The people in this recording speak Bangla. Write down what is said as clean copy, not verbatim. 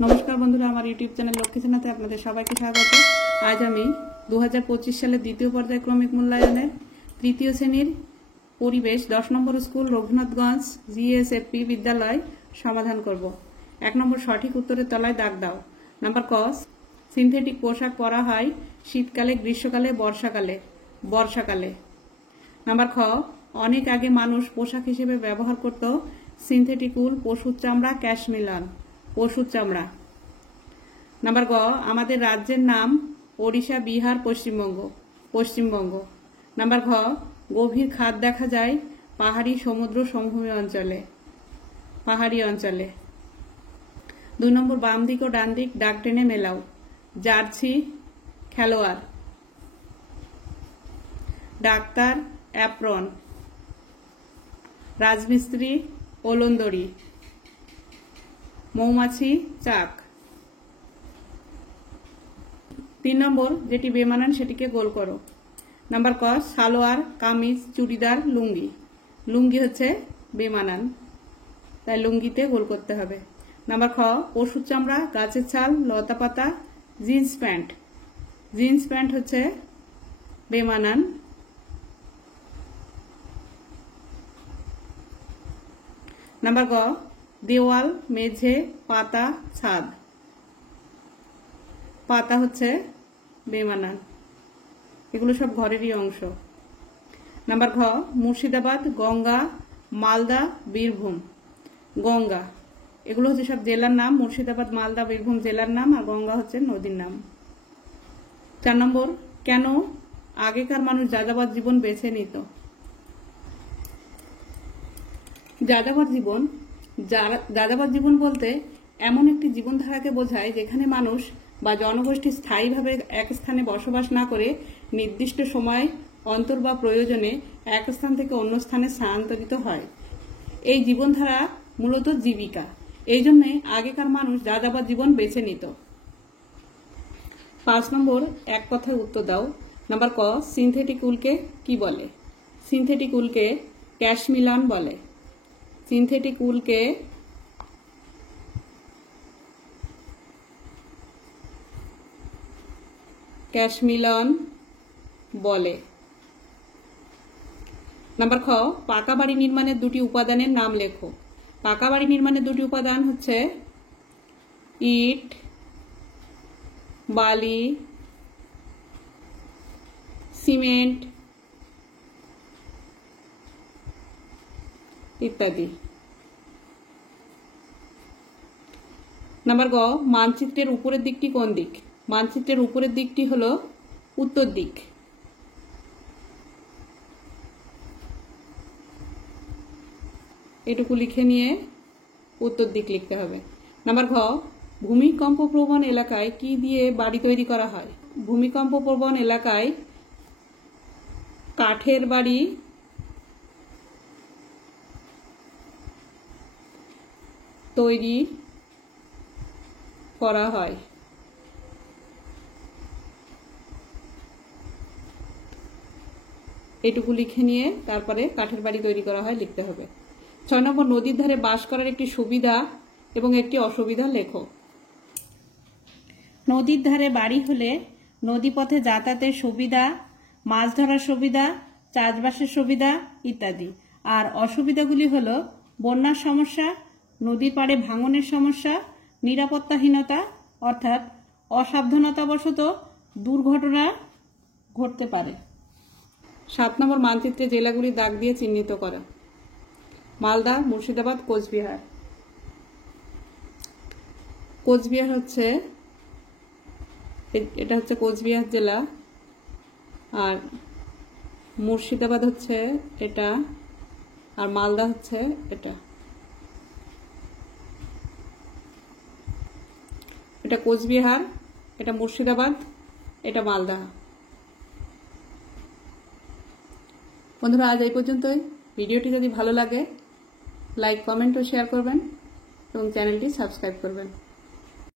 नमस्कार बंधुरा आमार यूट्यूब चैनल लक्ष्मी सेनाते आपनादेर सबाइके स्वागत। आज आमी 2025 सालेर द्वितीय पर्यायक्रमिक मूल्यायनेर तृतीय श्रेणीर परिवेश 10 नम्बर स्कूल रघुनाथगंज जीएसएफपी विद्यालय समाधान करब। 1 नम्बर सठिक उत्तरेर तलाय दाग दाओ। नम्बर क सिंथेटिक पोशाक परा हय शीतकाले, ग्रीष्मकाले, बर्षाकाले। बर्षाकाले। नम्बर ख अनेक आगे मानुष पोशाक हिसेबे व्यवहार करत सिंथेटिक उल, पशुर चामड़ा, कैशमिलान, पशुर चामड़ा। नम्बर ग आमादेर राज्येर नाम ओडिशा, बिहार, पश्चिमबंग। पश्चिमबंग। नम्बर घ गभीर खाद देखा जाए पहाड़ी, समुद्र, समभूमि अंचले। पहाड़ी अंचले। 2 नम्बर बाम दिक और डान दिक डाक टेने मेलाओ। जार्सी खेलोयाड़, डाक्तार एप्रन, राजमिस्त्री ओलंदरी, मौमाछी चाक। 3 नम्बर जेटी बेमानान सेटिके गोल करो। नम्बर क सालोयार, कामिज, चूड़ीदार, लुंगी। लुंगी हच्छे बेमानान, ताई लुंगीते गोल करते हबे। नम्बर ख पशुर चामड़ा, गाछेर छाल, लता पाता, जिन्स पैंट। जिन्स पैंट हच्छे बेमानान। नम्बर ग देवाल, मेझे, पाता, छाद। पाता हच्छे बेमानान, एगुलो सब घरेरই अंश। नम्बर घ मुर्शिदाबाद, गंगा, मालदा, बीरभूम। गंगा एगुलो हच्छे सब जेलार नाम। मुर्शिदाबाद, मालदा, बीरभूम जेलार नाम और गंगा हच्छे नदीर नाम। 4 नम्बर केन आगेकार मानुष যাযাবর जीवन बेছে नित। যাযাবর জীবন যাযাবর জীবন বলতে এমন একটি জীবনধারাকে বোঝায় যেখানে মানুষ বা জনগোষ্ঠী স্থায়ীভাবে এক স্থানে বসবাস না করে নির্দিষ্ট সময় অন্তর বা প্রয়োজনে এক স্থান থেকে অন্য স্থানে স্থানান্তরিত হয়। এই জীবনধারা মূলত জীবিকা, এই জন্য আগেকার মানুষ যাযাবর জীবন বেছে নিত। 5 নম্বর এক কথায় উত্তর দাও। নাম্বার ক সিনথেটিক উলকে কি বলে? সিনথেটিক উলকে ক্যাশমিলান বলে। সিনথেটিক উলকে ক্যাশমিলান বলে। নাম্বার খ পাকা বাড়ি নির্মাণের দুটি উপাদানের নাম লেখো। পাকা বাড়ি নির্মাণের দুটি উপাদান হচ্ছে ইট, বালি, সিমেন্ট ইত্যাদি। নাম্বার গ মানচিত্রের উপরের দিকটি কোন দিক? মানচিত্রের উপরের দিকটি হলো উত্তর দিক। এটুকু লিখে নিয়ে উত্তর দিক লিখতে হবে। নাম্বার ঘ ভূমিকম্প প্রবণ এলাকায় কি দিয়ে বাড়ি তৈরি করা হয়? ভূমিকম্প প্রবণ এলাকায় কাঠের বাড়ি তৈরি করা হয়। এটুকু লিখে নিয়ে তারপরে কাঠের বাড়ি তৈরি করা হয় লিখতে হবে। 6 নম্বর নদীর ধারে বাস করার একটি সুবিধা এবং একটি অসুবিধা লেখো। নদীর ধারে বাড়ি হলে নদীপথে যাতায়াতের সুবিধা, মাছ ধরার সুবিধা, চাষবাসের সুবিধা ইত্যাদি। আর অসুবিধাগুলি হলো বন্যার সমস্যা, নদীর পাড়ে ভাঙনের সমস্যা, নিরাপত্তাহীনতা অর্থাৎ অসাবধানতাবশত দুর্ঘটনা ঘটতে পারে। 7 নম্বর মানচিত্রে জেলাগুলি দাগ দিয়ে চিহ্নিত করা। মালদা, মুর্শিদাবাদ, কোচবিহার। কোচবিহার হচ্ছে এটা হচ্ছে কোচবিহার জেলা, আর মুর্শিদাবাদ হচ্ছে এটা, আর মালদা হচ্ছে এটা। এটা কোচবিহার, এটা মুর্শিদাবাদ, এটা মালদা। বন্ধুরা আজ এই পর্যন্তই। ভিডিওটি যদি ভালো লাগে লাইক, কমেন্ট ও শেয়ার করবেন এবং চ্যানেলটি সাবস্ক্রাইব করবেন।